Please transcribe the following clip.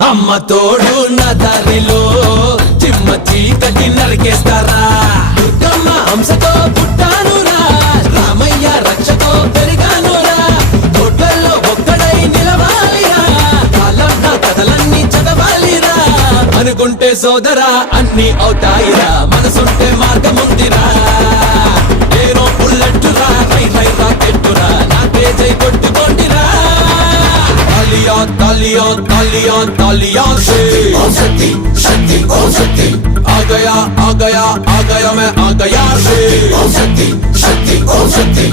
అమ్మ తోడు నా దారిలో చిమ్మ చీకటి నరికేస్తారా దుర్గమ్మ హంసతో పుట్టానురా రామయ్య రక్షతో పెరిగానురా కోట్లలో ఒక్కడై నిలవాలిరా కాలం నా కథలన్నీ చదవాలిరా అనుకుంటే సోదరా అన్ని అవుతాయిరా మనసుంటే మార్గముందిరా నేను బుల్లెట్టురా రై రై రాకెట్టురా నా తేజై కొట్టుకోండిరా तालियां तालियां तालियां से शक्ति शक्ति ओम शक्ति आ गया मैं आ गया से शक्ति शक्ति ओम शक्ति